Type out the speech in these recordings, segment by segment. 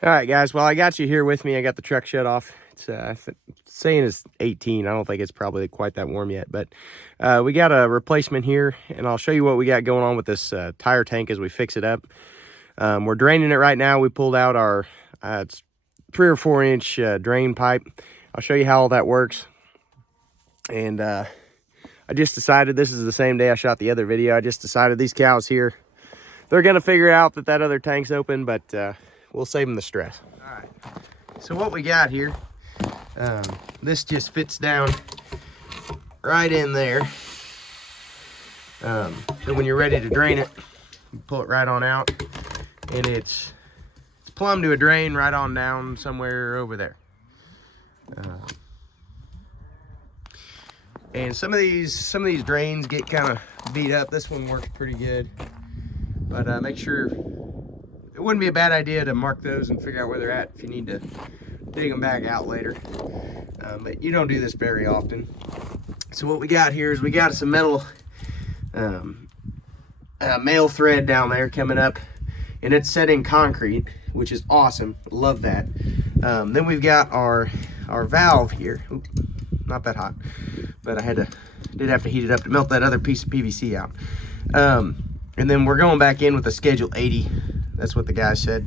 All right, guys. Well, I got you here with me. I got the truck shut off. It's saying it's 18. I don't think it's probably quite that warm yet, but we got a replacement here, and I'll show you what we got going on with this tire tank as we fix it up. We're draining it right now. We pulled out our it's 3 or 4 inch drain pipe. I'll show you how all that works. And I just decided, this is the same day I shot the other video, I just decided these cows here, they're gonna figure out that other tank's open, but we'll save them the stress. All right, so what we got here, this just fits down right in there. So when you're ready to drain it, you pull it right on out, and it's plumb to a drain right on down somewhere over there. And some of these drains get kind of beat up. This one works pretty good, but make sure, it wouldn't be a bad idea to mark those and figure out where they're at if you need to dig them back out later. But you don't do this very often. So what we got here is we got some metal male thread down there coming up, and it's set in concrete, which is awesome. Love that. Then we've got our valve here. Ooh, not that hot, but I did have to heat it up to melt that other piece of PVC out. And then we're going back in with a Schedule 80. That's what the guy said.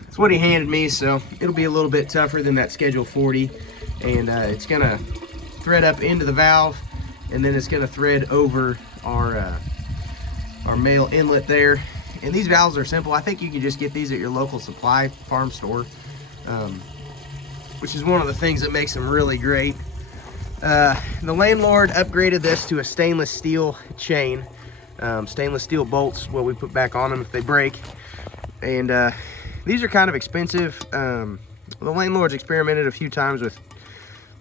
That's what he handed me, so it'll be a little bit tougher than that Schedule 40. And it's gonna thread up into the valve, and then it's gonna thread over our male inlet there. And these valves are simple. I think you can just get these at your local supply farm store, which is one of the things that makes them really great. The landlord upgraded this to a stainless steel chain. Stainless steel bolts, what we put back on them if they break. And these are kind of expensive. The landlord's experimented a few times with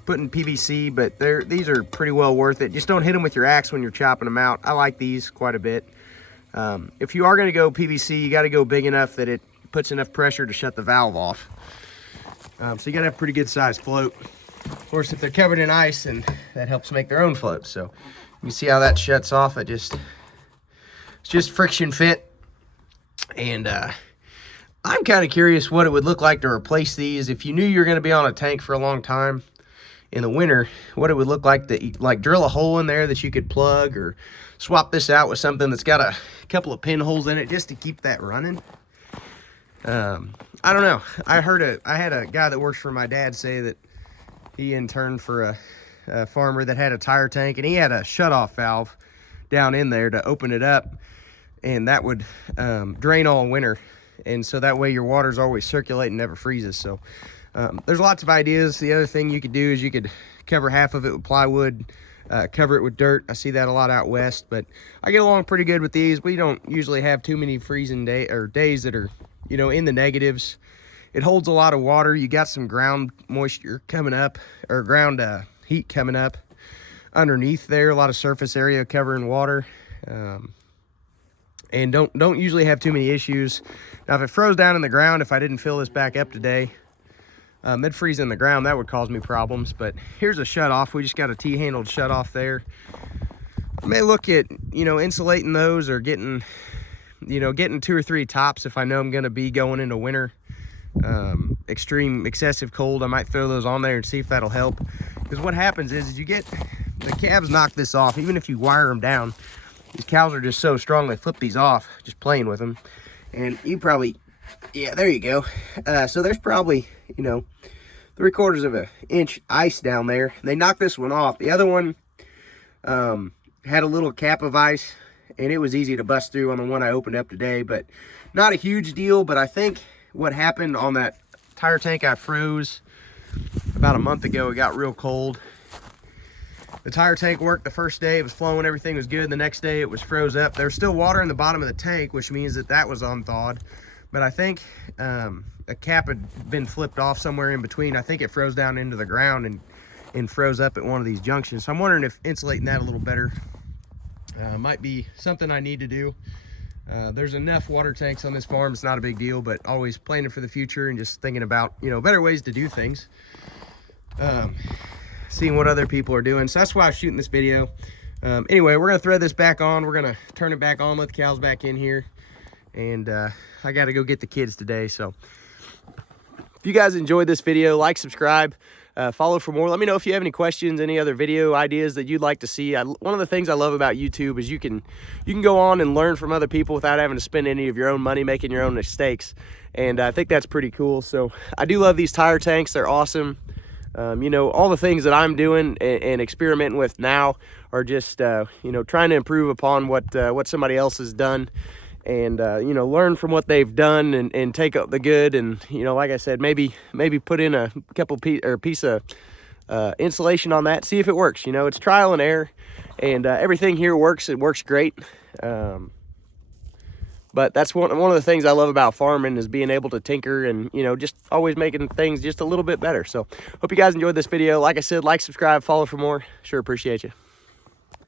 putting PVC, but these are pretty well worth it. Just don't hit them with your axe when you're chopping them out. I like these quite a bit. If you are going to go PVC, you got to go big enough that it puts enough pressure to shut the valve off. So you got to have a pretty good sized float. Of course, if they're covered in ice, and that helps make their own float. So you see how that shuts off. It's just friction fit. And I'm kind of curious what it would look like to replace these. If you knew you were going to be on a tank for a long time in the winter, what it would look like to drill a hole in there that you could plug, or swap this out with something that's got a couple of pinholes in it just to keep that running. I don't know. I had a guy that works for my dad say that he interned for a farmer that had a tire tank, and he had a shutoff valve down in there to open it up, and that would drain all winter. And so that way your water's always circulating, never freezes. So there's lots of ideas. The other thing you could do is you could cover half of it with plywood, cover it with dirt. I see that a lot out west, but I get along pretty good with these. We don't usually have too many freezing days that are, in the negatives. It holds a lot of water. You got some ground moisture coming up, or ground heat coming up underneath there. A lot of surface area covering water, and don't usually have too many issues. Now, if it froze down in the ground, if I didn't fill this back up today, it'd freeze in the ground. That would cause me problems. But here's a shutoff. We just got a T-handled shutoff there. I may look at insulating those, or getting 2 or 3 tops if I know I'm going to be going into winter. Excessive cold, I might throw those on there and see if that'll help. Because what happens is you get the calves knock this off. Even if you wire them down, these cows are just so strong, they flip these off just playing with them. And you probably, yeah, there you go. So there's probably 3/4 of an inch ice down there. They knocked this one off. The other one had a little cap of ice, and it was easy to bust through on the one I opened up today, but not a huge deal. But I think what happened on that tire tank I froze about a month ago, it got real cold. The tire tank worked the first day, it was flowing, everything was good. The next day it was froze up. There's still water in the bottom of the tank, which means that was unthawed. But I think a cap had been flipped off somewhere in between. I think it froze down into the ground and froze up at one of these junctions. So I'm wondering if insulating that a little better might be something I need to do. There's enough water tanks on this farm, it's not a big deal, but always planning for the future and just thinking about, better ways to do things. Seeing what other people are doing. So that's why I'm shooting this video. Anyway, we're gonna thread this back on. We're gonna turn it back on, let the cows back in here. And I gotta go get the kids today, so If you guys enjoyed this video, like, subscribe, follow for more. Let me know if you have any questions, any other video ideas that you'd like to see. One of the things I love about YouTube is you can go on and learn from other people without having to spend any of your own money making your own mistakes. And I think that's pretty cool. So I do love these tire tanks. They're awesome. You know, all the things that I'm doing and experimenting with now are just, you know, trying to improve upon what somebody else has done. And you know, learn from what they've done and take up the good. And you know, like I said, maybe put in a couple piece of insulation on that, see if it works. You know, it's trial and error, and everything here works. It works great. But that's one of the things I love about farming, is being able to tinker and, you know, just always making things just a little bit better. So hope you guys enjoyed this video. Like I said, like, subscribe, follow for more. Sure appreciate you.